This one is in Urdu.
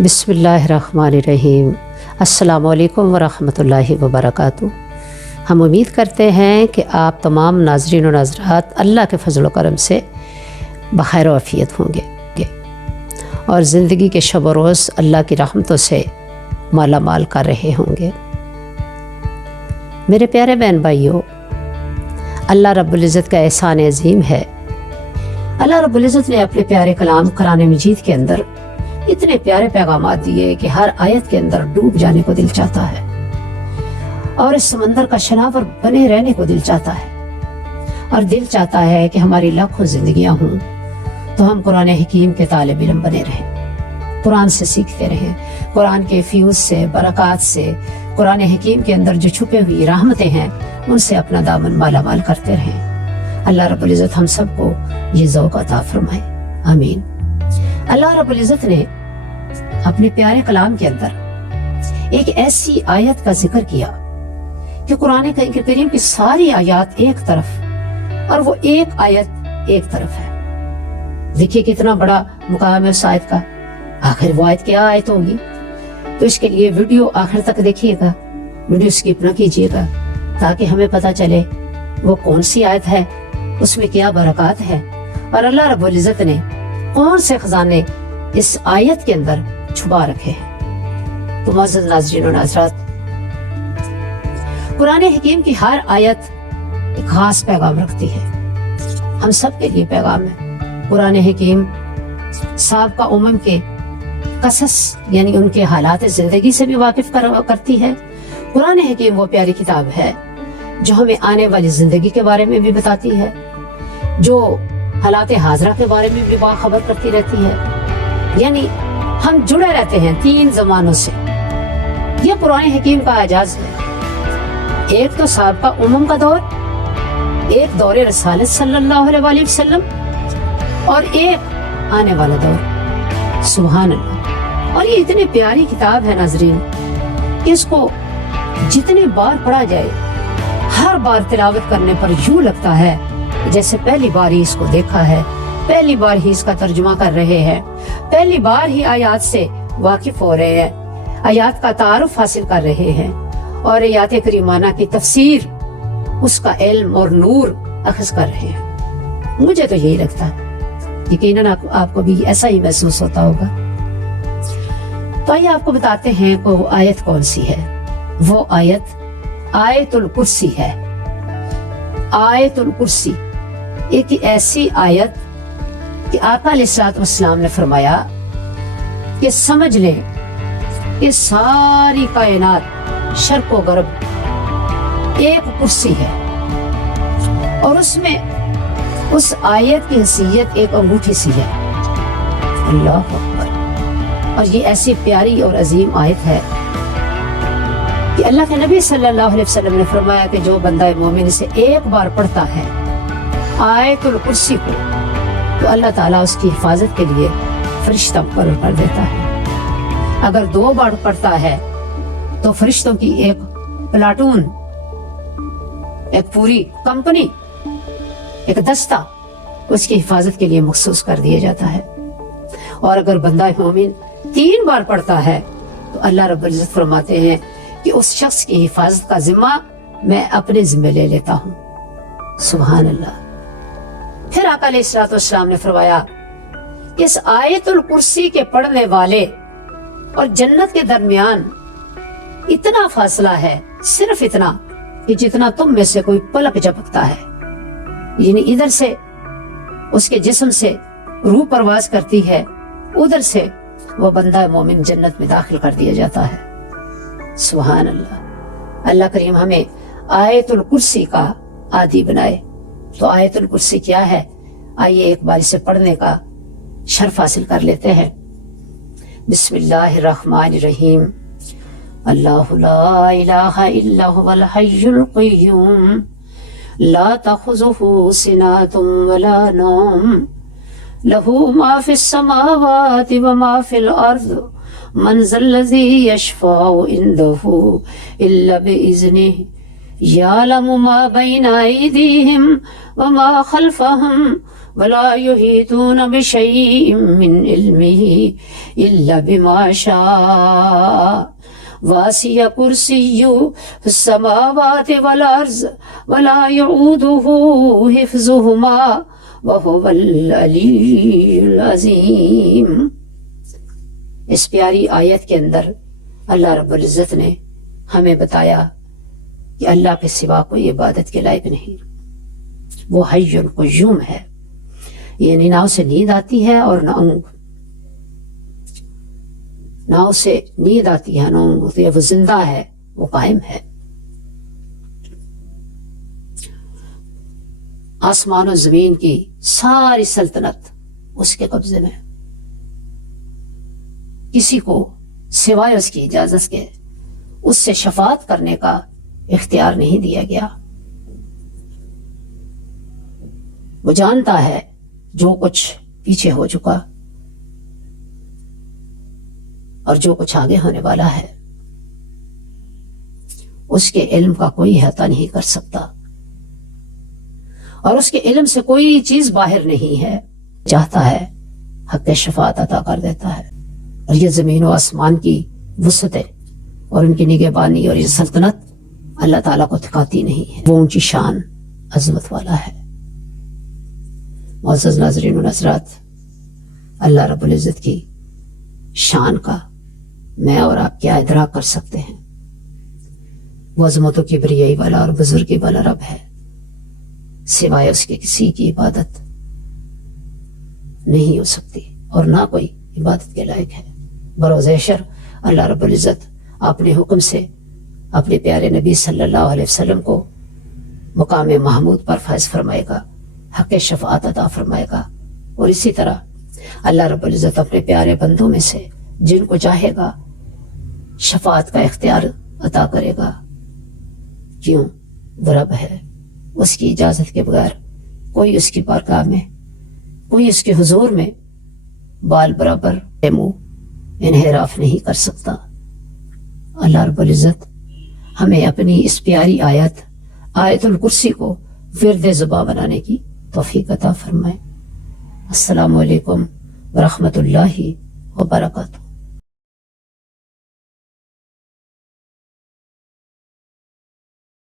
بسم اللہ الرحمن الرحیم۔ السلام علیکم ورحمۃ اللہ وبرکاتہ۔ ہم امید کرتے ہیں کہ آپ تمام ناظرین و ناظرات اللہ کے فضل و کرم سے بخیر و عافیت ہوں گے اور زندگی کے شب و روز اللہ کی رحمتوں سے مالا مال کر رہے ہوں گے۔ میرے پیارے بہن بھائیوں، اللہ رب العزت کا احسان عظیم ہے۔ اللہ رب العزت نے اپنے پیارے کلام قرآن مجید کے اندر اتنے پیارے پیغامات دیے کہ ہر آیت کے اندر ڈوب جانے کو دل چاہتا ہے اور اس سمندر کا شناور بنے رہنے کو دل چاہتا ہے، اور دل چاہتا ہے کہ ہماری لاکھوں زندگیاں ہوں تو ہم قرآن حکیم کے طالب علم بنے رہیں، قرآن سے سیکھتے رہیں، قرآن کے فیوز سے، برکات سے، قرآن حکیم کے اندر جو چھپے ہوئی رحمتیں ہیں ان سے اپنا دامن مالا مال کرتے رہیں۔ اللہ رب العزت ہم سب کو یہ ذوق عطا فرمائے، آمین۔ اللہ رب العزت نے اپنے پیارے کلام کے اندر ایک ایسی آیت کا ذکر کیا کہ قرآن کریم کی ساری آیات ایک طرف اور وہ ایک آیت ایک طرف ہے۔ دیکھیے کتنا بڑا مقام ہے اس آیت کا۔ آخر وہ آیت کیا آیت ہوگی؟ تو اس کے لیے ویڈیو آخر تک دیکھیے گا، ویڈیو سکپ نہ کیجیے گا، تاکہ ہمیں پتہ چلے وہ کون سی آیت ہے، اس میں کیا برکات ہے اور اللہ رب العزت نے کون سے خزانے اس آیت کے اندر چھپا رکھے ہیں۔ تو معزز ناظرین و ناظرات، قرآن حکیم کی ہر آیت ایک خاص پیغام رکھتی ہے، ہم سب کے لیے پیغام ہے۔ قرآن حکیم سابقہ امم کے قصص یعنی ان کے حالات زندگی سے بھی واقف کرتی ہے۔ قرآن حکیم وہ پیاری کتاب ہے جو ہمیں آنے والی زندگی کے بارے میں بھی بتاتی ہے، جو حالات حاضرہ کے بارے میں بھی باخبر کرتی رہتی ہے، یعنی ہم جڑے رہتے ہیں تین زمانوں سے۔ یہ قرآن حکیم کا اعجاز ہے۔ ایک تو سابقہ امم کا دور، ایک دور رسالت صلی اللہ علیہ وسلم، اور ایک آنے والا دور۔ سبحان اللہ۔ اور یہ اتنی پیاری کتاب ہے ناظرین کہ اس کو جتنی بار پڑھا جائے، ہر بار تلاوت کرنے پر یوں لگتا ہے جیسے پہلی بار ہی اس کو دیکھا ہے، پہلی بار ہی اس کا ترجمہ کر رہے ہیں، پہلی بار ہی آیات سے واقف ہو رہے ہیں، آیات کا تعارف حاصل کر رہے ہیں اور آیات کریمانہ کی تفسیر، اس کا علم اور نور اخذ کر رہے ہیں۔ مجھے تو یہی لگتا ہے، یقیناً آپ کو بھی ایسا ہی محسوس ہوتا ہوگا۔ تو آئیے آپ کو بتاتے ہیں کہ وہ آیت کون سی ہے۔ وہ آیت آیت الکرسی ہے۔ آیت الکرسی ایک ایسی آیت کہ آقا علیہ الصلوۃ والسلام نے فرمایا کہ سمجھ لیں کہ ساری کائنات شرق و غرب ایک کرسی ہے، اور اس میں اس آیت کی حیثیت ایک انگوٹھی سی ہے۔ اللہ اکبر۔ اور یہ ایسی پیاری اور عظیم آیت ہے کہ اللہ کے نبی صلی اللہ علیہ وسلم نے فرمایا کہ جو بندہ مومن سے ایک بار پڑھتا ہے آیت الکرسی کو، تو اللہ تعالیٰ اس کی حفاظت کے لیے فرشتہ مقرر کر دیتا ہے۔ اگر 2 بار پڑھتا ہے تو فرشتوں کی ایک پلاٹون، ایک پوری کمپنی، ایک دستہ اس کی حفاظت کے لیے مخصوص کر دیا جاتا ہے۔ اور اگر بندہ مومن 3 بار پڑھتا ہے تو اللہ رب العزت فرماتے ہیں کہ اس شخص کی حفاظت کا ذمہ میں اپنے ذمہ لے لیتا ہوں۔ سبحان اللہ۔ پھر آقا علیہ الصلوۃ والسلام نے فرمایا کہ اس آیت الکرسی کے پڑھنے والے اور جنت کے درمیان اتنا فاصلہ ہے، صرف اتنا کہ جتنا تم میں سے کوئی پلک جھپکتا ہے، یعنی ادھر سے اس کے جسم سے روح پرواز کرتی ہے، ادھر سے وہ بندہ مومن جنت میں داخل کر دیا جاتا ہے۔ سبحان اللہ۔ اللہ کریم ہمیں آیت الکرسی کا عادی بنائے۔ تو آیت الکرسی کیا ہے؟ آئیے ایک بار اسے پڑھنے کا شرف حاصل کر لیتے ہیں۔ بسم اللہ الرحمن الرحیم۔ اللہ لا الہ الا هو الحی القیوم لا تأخذہ سنۃ ولا نوم لہ ما فی السماوات وما فی الارض من ذا الذی یشفع عنده الا بإذنہ یعلم ما بین ایدیہم وما خلفہم ولا يحيطون بشيء من علمه إلا بما شاء واسع كرسيه السماوات والأرض ولا يؤوده حفظهما وهو العلی العظیم۔ اس پیاری آیت کے اندر اللہ رب العزت نے ہمیں بتایا کہ اللہ کے سوا کوئی عبادت کے لائق نہیں، وہ حی قیوم ہے، یعنی نہ اسے نیند آتی ہے اور نہ اونگ، نہ اسے نیند آتی ہے نہ اونگ، وہ زندہ ہے، وہ قائم ہے۔ آسمان و زمین کی ساری سلطنت اس کے قبضے میں، کسی کو سوائے اس کی اجازت کے اس سے شفاعت کرنے کا اختیار نہیں دیا گیا۔ وہ جانتا ہے جو کچھ پیچھے ہو چکا اور جو کچھ آگے ہونے والا ہے، اس کے علم کا کوئی احاطہ نہیں کر سکتا، اور اس کے علم سے کوئی چیز باہر نہیں ہے۔ چاہتا ہے حق شفاعت عطا کر دیتا ہے، اور یہ زمین و آسمان کی وسعتیں اور ان کی نگہبانی اور یہ سلطنت اللہ تعالیٰ کو تھکاتی نہیں ہے، وہ اونچی شان عظمت والا ہے۔ معزز ناظرین و ناظرات، اللہ رب العزت کی شان کا میں اور آپ کیا ادراک کر سکتے ہیں؟ وہ عظمت و کبریائی والا اور بزرگی والا رب ہے، سوائے اس کے کسی کی عبادت نہیں ہو سکتی اور نہ کوئی عبادت کے لائق ہے۔ بروز حشر اللہ رب العزت اپنے حکم سے اپنے پیارے نبی صلی اللہ علیہ وسلم کو مقام محمود پر فائز فرمائے گا، حق شفاعت عطا فرمائے گا، اور اسی طرح اللہ رب العزت اپنے پیارے بندوں میں سے جن کو چاہے گا شفاعت کا اختیار عطا کرے گا۔ کیوں؟ وہ رب ہے، اس کی اجازت کے بغیر کوئی اس کی بارگاہ میں، کوئی اس کے حضور میں بال برابر منہ انحراف نہیں کر سکتا۔ اللہ رب العزت ہمیں اپنی اس پیاری آیت الکرسی کو ورد زباں بنانے کی توفیق عطا فرمائے۔ السلام علیکم ورحمۃ اللہ وبرکاتہ۔